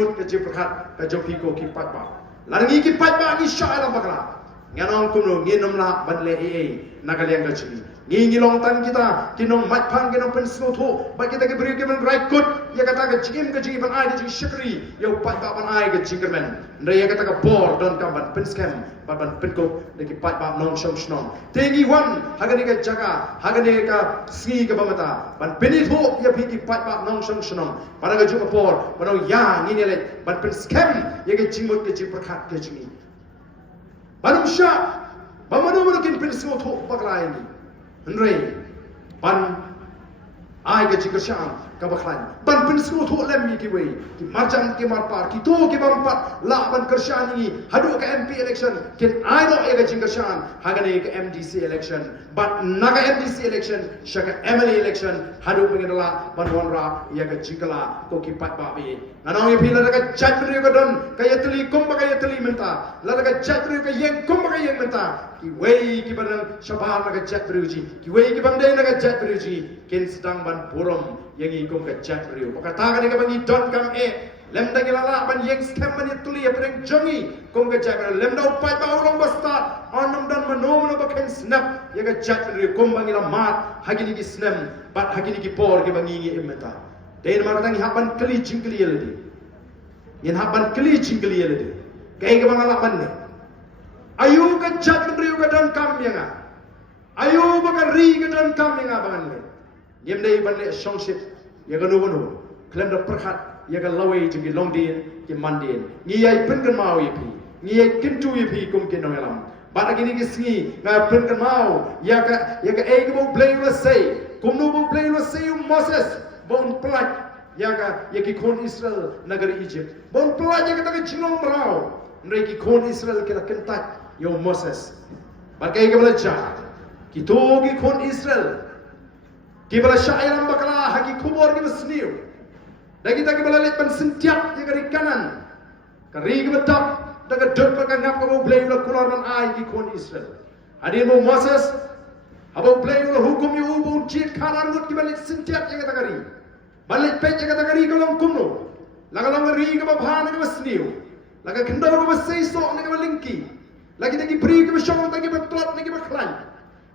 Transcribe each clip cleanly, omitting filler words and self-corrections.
jingmut ke jiprakat ke jopiko ki patba larangi ki patba ni syaira bakla nganong kuno nginom la banle nagaliang ka chini ngilong tan kita kinong matpang kinong pensnoto ba kita ke beri given right good ya kata ke jingim ke jiban ai ke shakri ya patba ban ai ke jingermen ndre ya kata ke bor don kamban penskem ban penko de ki patba nong shom shnong tengi wan hagani ke jaga hagani ka sgi ke bamata ban penitho ya pi ki patba nong shom shnong para ke ju bor banong ya nginele ban penskem ya ke jingmut ke jiprakat ke jingi Manusia, mamanukin pensnoto bakla ini. Henry, ban ai ke jingkasang kabaklan. Ban pensnoto lem ki way. Ki marjan ki marpar ki to ki bampat la ban kersan ini. Hadu ke MP election kin ai no ke jingkasang hagane ke MDC election. But naga MDC election shaka MLA election hadu pengidala ban wanra ya ke jingkala ko ki pat ba be. Nanong ipi la ka jatri ko don kaya teli kumba kaya teli menta. La ka jatri ko yeng kumba kaya yeng menta. Ki way ki ban shabar la ka jatri ji. Ki way ki bang dai la ka jatri ji. Kin sedang ban purom yang ikum ka jatri. Pakata ka ka bangi don kam lem da gilala ban yeng scam ban tuli ya preng jongi kum ka jatri lem da upai ba ulong basta onam dan manono ba ken snap ya ka jatri kum bangi la mat hagini ki snam bat hagini ki por ki bangi ngi menta. Dahil maratang haban keli jingkeli yeledi. Yen haban keli jingkeli yeledi. Kaya ke mga laban ni. Ayu ka jat kendriyo ka dan kam nga. Ayu baka ri ka dan kam nga bangan ni. Yem day ban le songship ya ka nuwano. Klem da perhat ya ka laway jingki longdien ki mandien. Ngiyay penkan mau yepi. Ngiyay kintu yepi kum kinong elam. Bata gini kisngi nga penkan mau ya ka ege mo blay ula say. Kum no mo blay ula say Moses. Bon pelat ya ki khun Isrel negeri Egypt. Bon pelat ya kita ke Chinong merau. Mereka khun Isrel kita kyntait yo Moses. Bagai kita belajar. Kita ki khun Isrel. Kita belajar syairan bakala haki kubur kita seniu. Dan kita belajar pan sentiap ya dari Kanaan. Kari kita tak daga dot bakal ngap kamu blame la kular man ai ki khun Isrel. Hadir mo Moses. Abo blame la hukum yo ubun chit Kanaan mut ki belajar sentiap ya kita kari. Balik pej kata kari kolong kumno, laga long ri ka babhana ka basniu, laga kendo ka basay so na ka balingki, lagi tagi pri ka basong tagi batlot na ka baklan,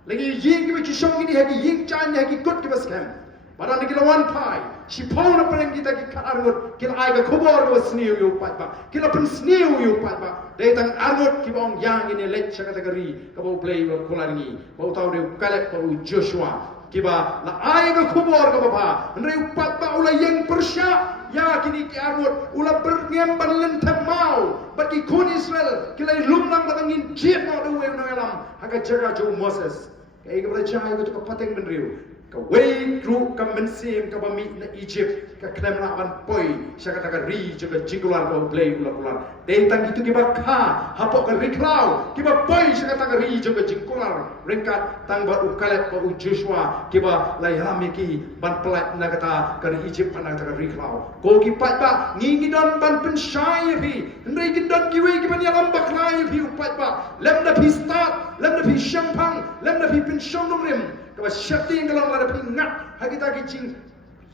lagi ying ka basong ini hagi ying chan hagi kot ka baskam, para na kilawan pai, si pau na parang kita ki karngot, kila ay ka kubor ka basniu yo pat ba, kila pensniu yo pat ba, dahil tang arngot ki baong yang ini lech sa kata kari ka bau play ka kulangi, bau tau de kalep bau Joshua. Kiba la ay ka kubor ka baba ndre upat ba ula yeng persya ya kini ki armut ula berngem banlen tamau bagi khun Israel kilai lumlang batangin jiet no de we no elam haka jaga jo Moses kai ka belajar ko to pateng benriu ka way group ka mensim ka bami na Egypt ka klem na ban poi sya kata ka ri jo ka jingular ko play ula kular dei tang itu kiba kha hapok ka riklau kiba poi sya kata ka ri jo ka jingular ringkat tang ba ukalep ba Joshua kiba lai ramiki ban pelat na kata ka Egypt pan kata ka riklau ko ki pat ba ngi don ban pen shai fi ndai ki don ki we ki ban yalam baklai fi upat ba lem da pi start lem da pi shampang lem da pi pen shonum rim kaba syati ngalong la da pi ngat hagita ki ching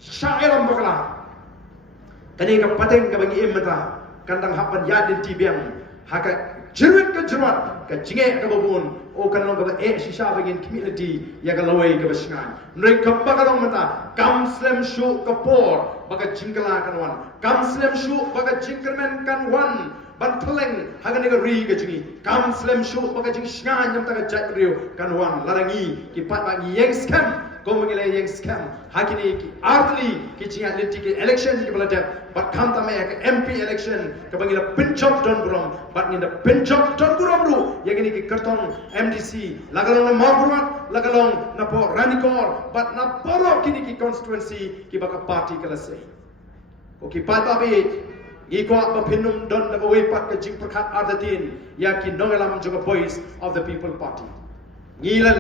syairam bakla kani ka pateng ka bangi emata kandang hapan yadin tibiang haka jerwet ka jerwat ka jinge ka babun o kanong ka shisha bagin community ya ka laway ka basingan nrei ka bakalong mata kam slem shu ka por baga jingkala kanwan kam slem shu baga jingkermen kanwan ban teleng hagane ka ri ka jingi kam slem shu baga jing shngan nyam ta ka jat riu kanwan larangi ki pat bangi yeng scam ko mengilai yang scam hakini ki artli ki jinga lenti ki election ki balada bat kam ta me ka MP election ka bangila pinchok don gurom bat ni da pinchok don gurom ru yagini ki karton MDC lagalong na magruat lagalong na po ranikor bat na poro kini ki constituency ki baka party kala sei ko ki pata be iko ba pinum don na way pat ka jing prakat ardatin ya ki nongalam juga voice of the people party ngila